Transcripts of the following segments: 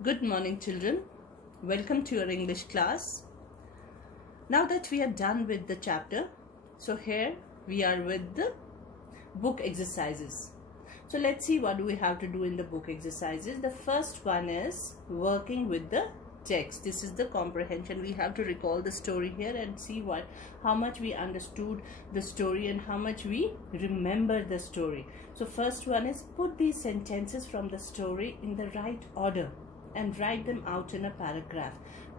Good morning, children. Welcome to your English class. Now that we are done with the chapter, so here we are with the book exercises. So let's see what do we have to do in the book exercises. The first one is working with the text. This is the comprehension. We have to recall the story here and see how much we understood the story and how much we remember the story. So first one is put these sentences from the story in the right order and write them out in a paragraph.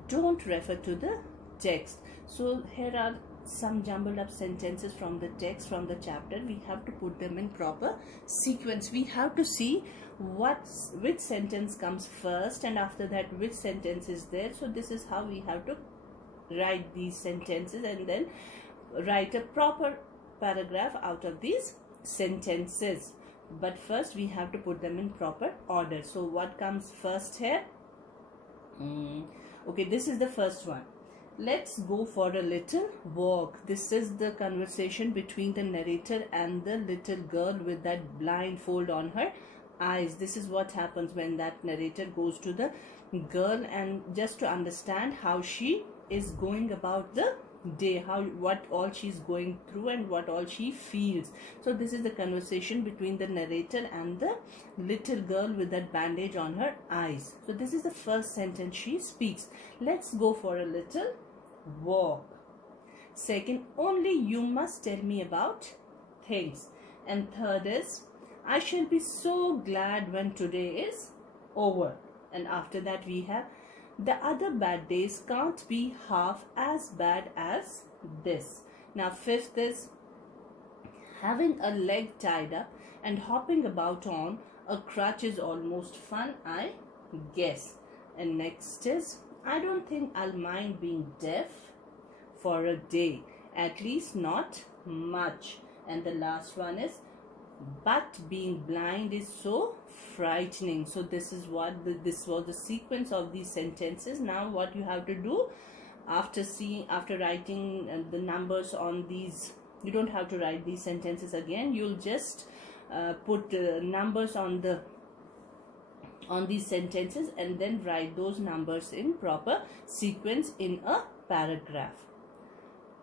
Don't refer to the text. So here are some jumbled up sentences from the text from the chapter. We have to put them in proper sequence. We have to see which sentence comes first and after that which sentence is there. So this is how we have to write these sentences and then write a proper paragraph out of these sentences. But first we have to put them in proper order. So what comes first here? Okay, this is the first one. Let's go for a little walk. This is the conversation between the narrator and the little girl with that blindfold on her eyes. This is what happens when that narrator goes to the girl and just to understand how she is going about the day, what all she's going through and what all she feels. So this is the conversation between the narrator and the little girl with that bandage on her eyes. So this is the first sentence she speaks. Let's go for a little walk. Second, only you must tell me about things. And third is, I shall be so glad when today is over. And after that we have, the other bad days can't be half as bad as this. Now fifth is, having a leg tied up and hopping about on a crutch is almost fun, I guess. And next is, I don't think I'll mind being deaf for a day, at least not much. And the last one is, but being blind is so frightening. So this is what this was the sequence of these sentences. Now what you have to do after writing the numbers on these, you don't have to write these sentences again. You'll just put numbers on these sentences and then write those numbers in proper sequence in a paragraph.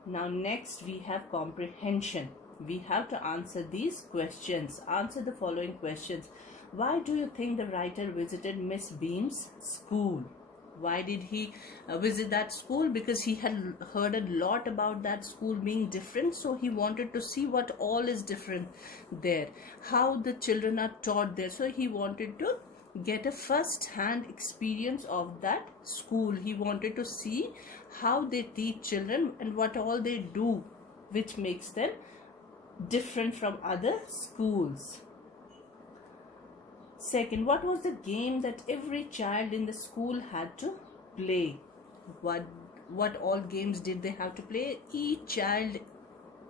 Now next we have comprehension. We have to answer these questions. Answer the following questions. Why do you think the writer visited Miss Beam's school? Why did he visit that school? Because he had heard a lot about that school being different. So he wanted to see what all is different there. How the children are taught there. So he wanted to get a first-hand experience of that school. He wanted to see how they teach children and what all they do, which makes them different from other schools. Second, what was the game that every child in the school had to play? What all games did they have to play? Each child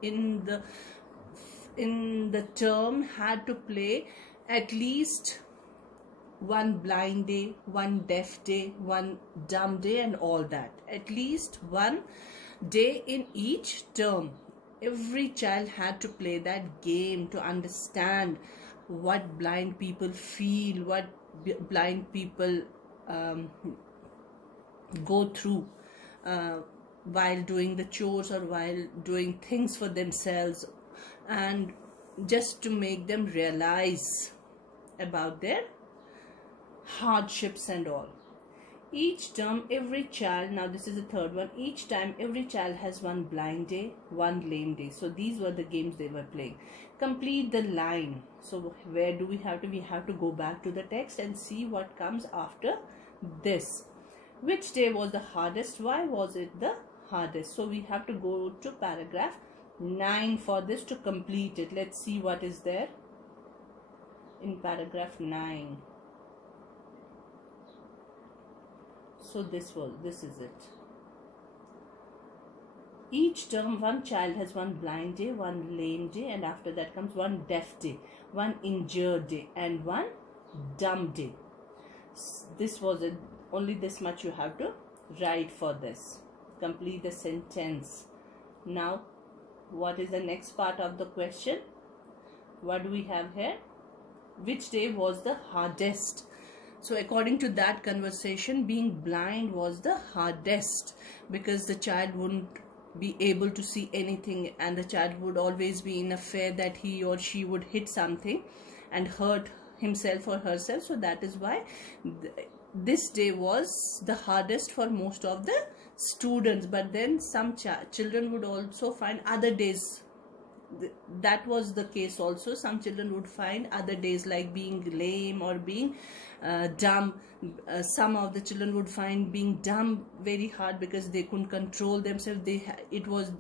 in the term had to play at least one blind day, one deaf day, one dumb day and all that. At least one day in each term. Every child had to play that game to understand what blind people feel, what blind people go through while doing the chores or while doing things for themselves, and just to make them realize about their hardships and all. Each term, every child, now this is the third one, each time every child has one blind day, one lame day. So these were the games they were playing. Complete the line. So where do we have to? We have to go back to the text and see what comes after this. Which day was the hardest? Why was it the hardest? So we have to go to paragraph 9 for this to complete it. Let's see what is there in paragraph 9. So this is it. Each term, one child has one blind day, one lame day, and after that comes one deaf day, one injured day, and one dumb day. This was it. Only this much you have to write for this. Complete the sentence. Now, what is the next part of the question? What do we have here? Which day was the hardest? So according to that conversation, being blind was the hardest, because the child wouldn't be able to see anything, and the child would always be in a fear that he or she would hit something and hurt himself or herself. So that is why this day was the hardest for most of the students. But then some children would also find other days. That was the case also. Some children would find other days, like being lame or being dumb. Some of the children would find being dumb very hard because they couldn't control themselves. It was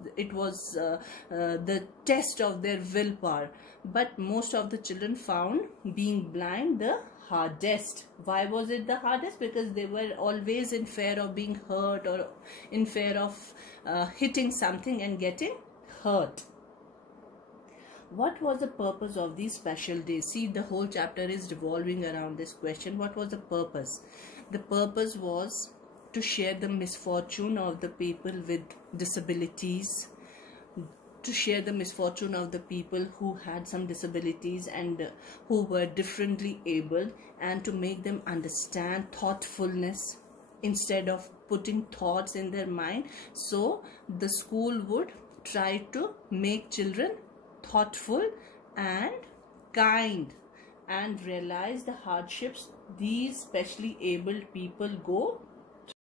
the test of their willpower. But most of the children found being blind the hardest. Why was it the hardest? Because they were always in fear of being hurt, or in fear of hitting something and getting hurt. What was the purpose of these special days? See, the whole chapter is revolving around this question. What was the purpose? The purpose was to share the misfortune of the people with disabilities, to share the misfortune of the people who had some disabilities and who were differently abled, and to make them understand thoughtfulness instead of putting thoughts in their mind. So the school would try to make children thoughtful and kind, and realize the hardships these specially abled people go